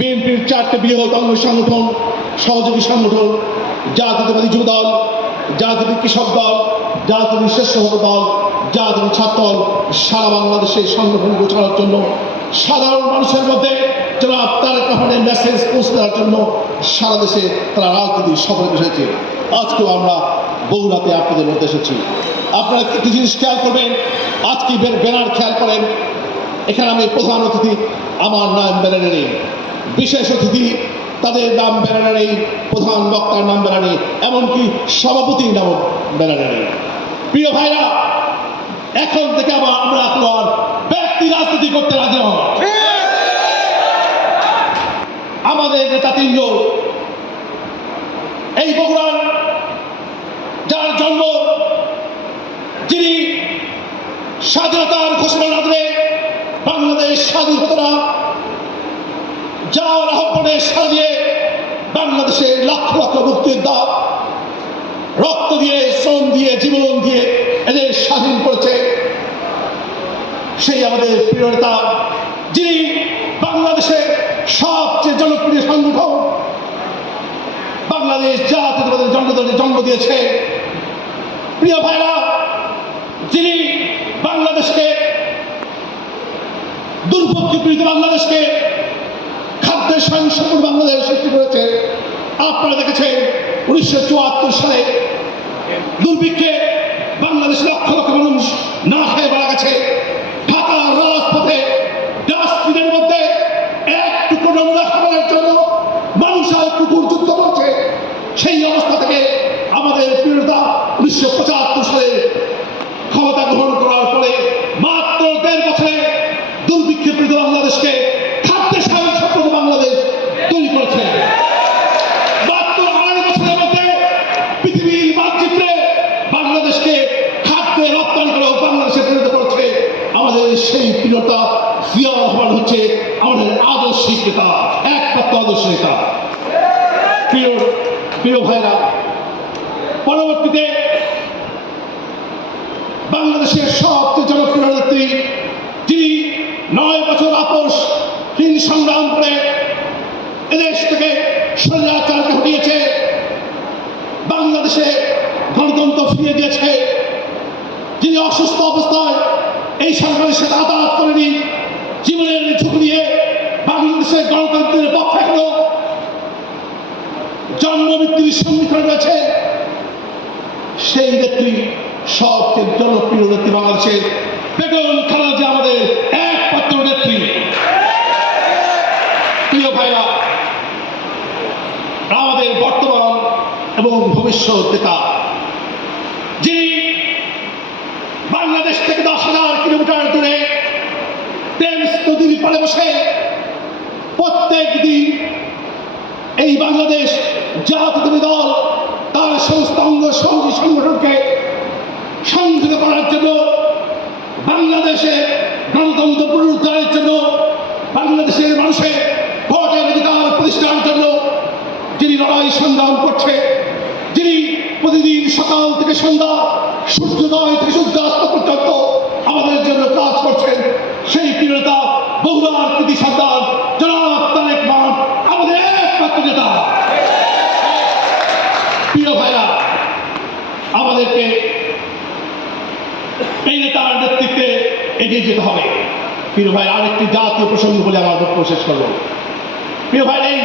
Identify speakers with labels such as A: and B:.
A: বিএনপির চারটে বৃহত্তম সংগঠন, সহযোগী সংগঠন, জাতীয়তাবাদী যুব দল জাতীয় কৃষক দল, জাতীয় স্বেচ্ছাসেবক দল, জাতীয় ছাত্র সারা বাংলাদেশের সংগঠন গোছানোর জন্য সাধারণ মানুষের মধ্যে জনাব তারেক রহমানের মেসেজ পৌঁছে দেওয়ার জন্য সারা দেশে তারা রাজনীতি সফরে বসেছে। আজকেও আমরা বগুড়াতে আপনাদের মধ্যে এসেছি। আপনারা কিছু জিনিস খেয়াল করবেন? আজকে ব্যানার খেয়াল করেন। এখানে আমি প্রধান অতিথি আমার নাম ব্যানারে নেই বিশেষ অতিথি, তাদের নাম ব্যানারে নেই, প্রধান বক্তার নাম ব্যানারে নেই, এমনকি সভাপতির নাম ব্যানারে নেই। প্রিয় ভাইরা, এখন থেকে আবার আমরা এখন আর ব্যক্তি রাজনীতি করতে রাজি নয় আমাদের নেতা তিনজন, এই বগুড়ার যার জন্ম, যিনি স্বাধীনতার ঘোষণা বাংলাদেশ স্বাধীন হতো না যার আহ্বানে সারা বাংলাদেশের লক্ষ লক্ষ মুক্তিযোদ্ধা রক্ত দিয়ে, শ্রম দিয়ে, জীবন দিয়ে এদের স্বাধীন করেছে। সেই আমাদের প্রিয় নেতা, যিনি বাংলাদেশের সবচেয়ে জনপ্রিয় সংগঠন বাংলাদেশ জাতীয়তাবাদের জন্মদলে জন্ম দিয়েছে। প্রিয় ভাইরা, যিনি বাংলাদেশকে দুর্ভোগ পীড়িত বাংলাদেশকে খাদ্যের স্বয়ংসম্পূর্ণ বাংলাদেশ সৃষ্টি করেছে। আপনারা দেখেছেন উনিশশো চুয়াত্তর সালে দুর্ভিক্ষে বাংলাদেশের লক্ষ লক্ষ মানুষ না খেয়ে মারা গেছে। ঢাকার রাজপথে ডাস্টবিনের মধ্যে এক টুকরো নোংরা খাবারের জন্য মানুষ আর কুকুর যুদ্ধ করছে। সেই অবস্থা থেকে আমাদের প্রিয়তা উনিশশো পঁচাত্তর সালে আদর্শ নেতা। প্রিয় প্রিয় ভাইরা, পরবর্তীতে বাংলাদেশের সবচেয়ে জনপ্রিয় নেত্রী, যিনি নয় বছর আপোষ হীন সংগ্রাম করে এদেশ থেকে স্বৈরাচারকে হটিয়েছে বাংলাদেশে গণতন্ত্র ফিরিয়ে দিয়েছে। যিনি অসুস্থ অবস্থায় এই সরকারের সাথে আদালত করেনি, জীবনের ঝুঁকি নিয়ে বাংলাদেশের গণতন্ত্রের পক্ষে জন্ম মৃত্যুর সম্মুখীন রয়েছে। সেই নেত্রী সবচেয়ে জনপ্রিয় নেত্রী বাংলাদেশের বেগম খালেদা জিয়া আমাদের একমাত্র নেত্রী। প্রিয় ভাইরা, আমাদের বর্তমান এবং ভবিষ্যৎ নেতা, যিনি বাংলাদেশ থেকে দশ হাজার কিলোমিটার দূরে টেমস নদীর পাড়ে বসে প্রত্যেক দিন এই বাংলাদেশ জাতীয় দল তার সমস্ত অঙ্গ সঙ্গী সংগঠনকে সংযুক্ত করার জন্য, বাংলাদেশে গণতন্ত্র পুনরুদ্ধারের জন্য, বাংলাদেশের মানুষের ভোটের অধিকার প্রতিষ্ঠার জন্য যিনি লড়াই সংগ্রাম করছে, যিনি প্রতিদিন সকাল থেকে সন্ধ্যা, সূর্যোদয় থেকে সূর্যাস্ত পর্যন্ত আমাদের জন্য কাজ করছেন, সেই প্রিয়তা বগুড়ার কৃতি সন্তান জনাব তারেক মান আমাদের একমাত্র নেতা প্রিয় ভাইরা আমাদেরকে এই নেতার নেতৃত্বে এগিয়ে যেতে হবে। প্রিয় ভাই আরেকটি জাতীয় প্রসঙ্গ বলে আমার বক্তব্য শেষ করব। প্রিয় ভাই এই